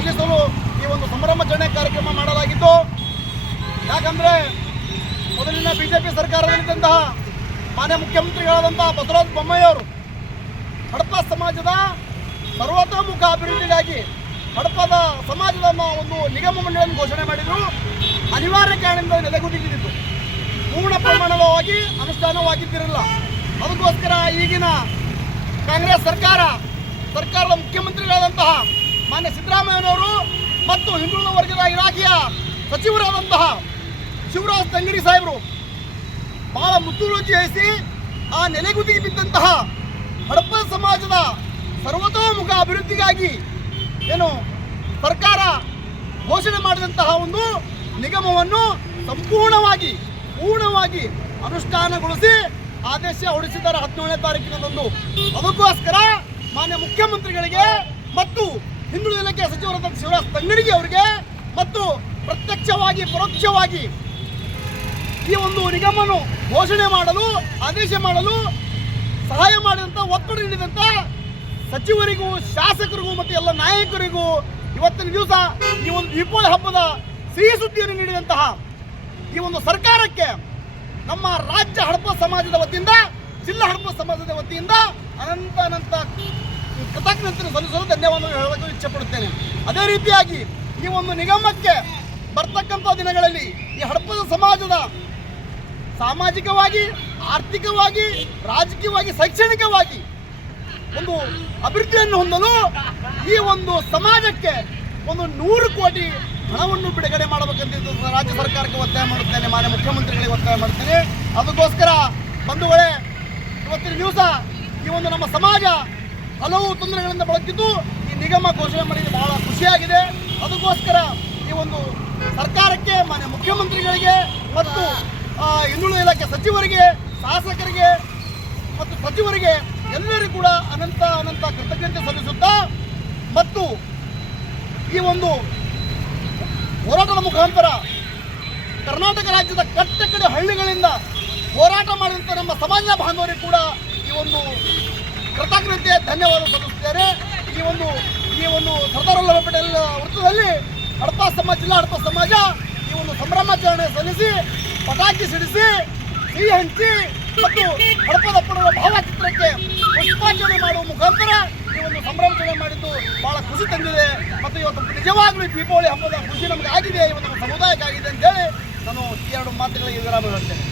ಸಲ್ಲಿಸಲು ಈ ಒಂದು ಸಂಭ್ರಮಾಚರಣೆ ಕಾರ್ಯಕ್ರಮ ಮಾಡಲಾಗಿದ್ದು, ಯಾಕಂದರೆ ಮೊದಲಿನ ಬಿಜೆಪಿ ಸರ್ಕಾರದಲ್ಲಿದ್ದಂತಹ ಮಾನ್ಯ ಮುಖ್ಯಮಂತ್ರಿಗಳಾದಂತಹ ಬಸವರಾಜ ಬೊಮ್ಮಾಯಿಯವರು ಹಡಪ ಸಮಾಜದ ಸರ್ವತೋಮುಖ ಅಭಿವೃದ್ಧಿಗಾಗಿ ಹಡಪದ ಸಮಾಜದ ಒಂದು ನಿಗಮ ಮಂಡಳಿಯನ್ನು ಘೋಷಣೆ ಮಾಡಿದರು. ಅನಿವಾರ್ಯ ಕಾರಣದಿಂದ ನೆಲೆಗುದಿಗಿದ್ದು ಪೂರ್ಣ ಪ್ರಮಾಣವಾಗಿ ಅನುಷ್ಠಾನವಾಗಿದ್ದಿರಲಿಲ್ಲ. ಅದಕ್ಕೋಸ್ಕರ ಈಗಿನ ಕಾಂಗ್ರೆಸ್ ಸರ್ಕಾರದ ಮುಖ್ಯಮಂತ್ರಿಗಳಾದಂತಹ ಮಾನ್ಯ ಸಿದ್ದರಾಮಯ್ಯನವರು ಮತ್ತು ಹಿಂದುಳಿದ ವರ್ಗದ ಇಲಾಖೆಯ ಸಚಿವರಾದಂತಹ ಶಿವರಾಜ್ ತಂಗಡಿ ಸಾಹೇಬರು ಬಹಳ ಮುತುವರ್ಜಿ ವಹಿಸಿ ಆ ನೆಲೆಗುದಿಗೆ ಬಿದ್ದಂತಹ ಹಡಪ ಸಮಾಜದ ಸರ್ವತೋಮುಖ ಅಭಿವೃದ್ಧಿಗಾಗಿ ಏನು ಸರ್ಕಾರ ಘೋಷಣೆ ಮಾಡಿದಂತಹ ಒಂದು ನಿಗಮವನ್ನು ಪೂರ್ಣವಾಗಿ ಅನುಷ್ಠಾನಗೊಳಿಸಿ ಆದೇಶ ಹೊರಡಿಸಿದ್ದಾರೆ 17ನೇ ತಾರೀಕಿನಂದು. ಅದಕ್ಕೋಸ್ಕರ ಮಾನ್ಯ ಮುಖ್ಯಮಂತ್ರಿಗಳಿಗೆ ಮತ್ತು ಹಿಂದುಳಿದ ಇಲಾಖೆಯ ಸಚಿವರಾದ ಶಿವರಾಜ್ ತಂಗಡಿಗೆ ಅವರಿಗೆ ಮತ್ತು ಪ್ರತ್ಯಕ್ಷವಾಗಿ ಪರೋಕ್ಷವಾಗಿ ಈ ಒಂದು ನಿಗಮವನ್ನು ಘೋಷಣೆ ಮಾಡಲು ಆದೇಶ ಮಾಡಲು ಸಹಾಯ ಮಾಡಿದಂಥ ಒತ್ತಡ ನೀಡಿದಂಥ ಸಚಿವರಿಗೂ ಶಾಸಕರಿಗೂ ಮತ್ತು ಎಲ್ಲ ನಾಯಕರಿಗೂ ಇವತ್ತಿನ ದಿವಸ ಈ ಒಂದು ದೀಪಾವಳಿ ಹಬ್ಬದ ಸಿಹಿ ಸುದ್ದಿಯನ್ನು ನೀಡಿದಂತಹ ಈ ಒಂದು ಸರ್ಕಾರಕ್ಕೆ ನಮ್ಮ ರಾಜ್ಯ ಹಡಪ ಸಮಾಜದ ವತಿಯಿಂದ, ಜಿಲ್ಲಾ ಹಡಪ ಸಮಾಜದ ವತಿಯಿಂದ ಅನಂತ ಕೃತಜ್ಞತೆ ಸಲ್ಲಿಸಲು ಧನ್ಯವಾದ ಹೇಳಲು ಇಚ್ಛೆಪಡುತ್ತೇನೆ. ಅದೇ ರೀತಿಯಾಗಿ ಈ ಒಂದು ನಿಗಮಕ್ಕೆ ಬರ್ತಕ್ಕಂಥ ದಿನಗಳಲ್ಲಿ ಈ ಹಡಪದ ಸಮಾಜದ ಸಾಮಾಜಿಕವಾಗಿ, ಆರ್ಥಿಕವಾಗಿ, ರಾಜಕೀಯವಾಗಿ, ಶೈಕ್ಷಣಿಕವಾಗಿ ಒಂದು ಅಭಿವೃದ್ಧಿಯನ್ನು ಹೊಂದಲು ಈ ಒಂದು ಸಮಾಜಕ್ಕೆ ಒಂದು 100 ಕೋಟಿ ಹಣವನ್ನು ಬಿಡುಗಡೆ ಮಾಡಬೇಕಂತ ರಾಜ್ಯ ಸರ್ಕಾರಕ್ಕೆ ಒತ್ತಾಯ ಮಾಡುತ್ತೇನೆ, ಮಾನ್ಯ ಮುಖ್ಯಮಂತ್ರಿಗಳಿಗೆ ಒತ್ತಾಯ ಮಾಡ್ತೇನೆ. ಅದಕ್ಕೋಸ್ಕರ ಬಂಧುಗಳೇ, ಇವತ್ತಿನ ದಿವಸ ಈ ಒಂದು ನಮ್ಮ ಸಮಾಜ ಹಲವು ತೊಂದರೆಗಳಿಂದ ಬಳಲ್ತಿದ್ದು ಈ ನಿಗಮ ಘೋಷಣೆ ಮಾಡಿದ್ದು ಬಹಳ ಖುಷಿಯಾಗಿದೆ. ಅದಕ್ಕೋಸ್ಕರ ಈ ಒಂದು ಸರ್ಕಾರಕ್ಕೆ, ಮಾನ್ಯ ಮುಖ್ಯಮಂತ್ರಿಗಳಿಗೆ ಮತ್ತು ಹಿಂದುಳಿದ ಇಲಾಖೆ ಸಚಿವರಿಗೆ, ಶಾಸಕರಿಗೆ ಮತ್ತು ಸಚಿವರಿಗೆ ಎಲ್ಲರಿಗೂ ಕೂಡ ಅನಂತ ಕೃತಜ್ಞತೆ ಸಲ್ಲಿಸುತ್ತಾ ಮತ್ತು ಈ ಒಂದು ಹೋರಾಟದ ಮುಖಾಂತರ ಕರ್ನಾಟಕ ರಾಜ್ಯದ ಕಟ್ಟಕಡೆ ಹಳ್ಳಿಗಳಿಂದ ಹೋರಾಟ ಮಾಡಿದಂಥ ನಮ್ಮ ಸಮಾಜದ ಬಾಂಧವರಿಗೆ ಕೂಡ ಈ ಒಂದು ಕೃತಜ್ಞತೆ ಧನ್ಯವಾದ ಸಲ್ಲಿಸುತ್ತೇನೆ. ಈ ಒಂದು ಸರ್ದಾರ್ ವಲ್ಲಭಾಯ್ ಪಟೇಲ್ ವೃತ್ತದಲ್ಲಿ ಹಡಪ ಸಮಾಜ, ಜಿಲ್ಲಾ ಹಡಪ ಸಮಾಜ ಈ ಒಂದು ಸಂಭ್ರಮಾಚರಣೆ ಸಲ್ಲಿಸಿ ಪಟಾಕಿ ಸಿಡಿಸಿ ಸಿಹಿ ಹಂಚಿ ಮತ್ತು ಹಡಪದ ಪಡುವ ಭಾವಚಿತ್ರಕ್ಕೆ ಪುಷ್ಪಾರ್ಚನೆ ಮಾಡುವ ಮುಖಾಂತರ ಈ ಒಂದು ಸಂಭ್ರಮಾಚರಣೆ ಮಾಡಿದ್ದು ಬಹಳ ಖುಷಿ ತಂದಿದೆ. ಮತ್ತು ಇವತ್ತು ನಿಜವಾಗ್ಲೂ ದೀಪಾವಳಿ ಹಬ್ಬದ ಖುಷಿ ನಮಗೆ ಆಗಿದೆ, ಇವತ್ತು ನಮ್ಮ ಸಮುದಾಯಕ್ಕೆ ಆಗಿದೆ ಅಂತೇಳಿ ನಾನು ಈ 2 ಮಾತುಗಳಿಗೆ ವಿರಾಮ ಹೇಳ್ತೇನೆ.